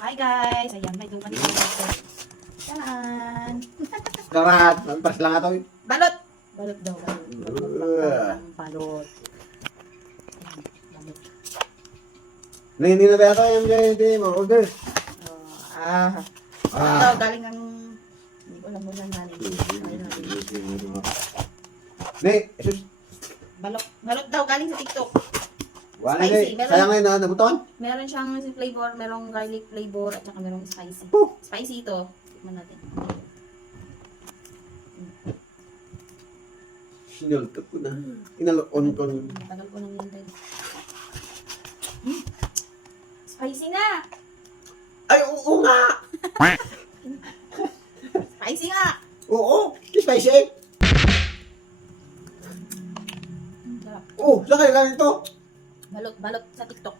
Hi guys! Ayan, may dumating na ito. Yan! Karat, pas lang ito. Balot! Balot daw, balot. Balot. Balot. Hindi na ba ito yung hindi mo order? Ito, galing ng... Hindi ko alam mo lang galing. Hindi, sus. Balot. Balot daw, galing sa TikTok. Wala Spicy, na meron. sayang ngayon na nabuton. Meron siyang flavor, merong garlic flavor, at saka merong spicy. Oh. Spicy ito. Tikman natin. Sinultap ko na. Inaloon ko. Tagal ko nang hintay. Spicy na! Ay, oo nga! Spicy nga! Oo, spicy. Sarap. Oo, sa kaya lang ito. Balot, balot sa TikTok.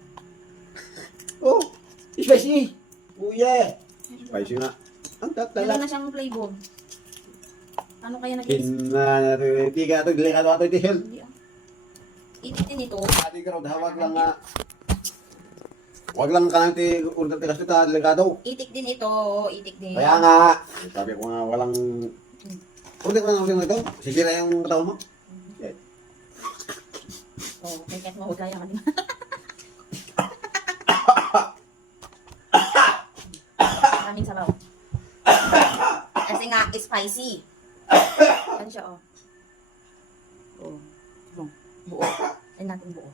Oo, spicy. Oh yeah. Spicy nga. Ang Meron tatala. na siyang flavor. Ano kaya nag-is? Tiga ito, delikado ito, ito, hell. Hindi ah. Itik din ito. Ati ka hawag lang nga. Huwag lang ka natin order tigas ito, delikado. Itik din ito. Itik din. Kaya nga, sabi ko nga walang... Order ka na ito, sisira yung katawan mo. Oh, may kahit mahul kaya kanina. Maraming sabaw. Kasi nga, spicy. Yan siya, oh. Oh. Buo. Buo. Ay natin buo.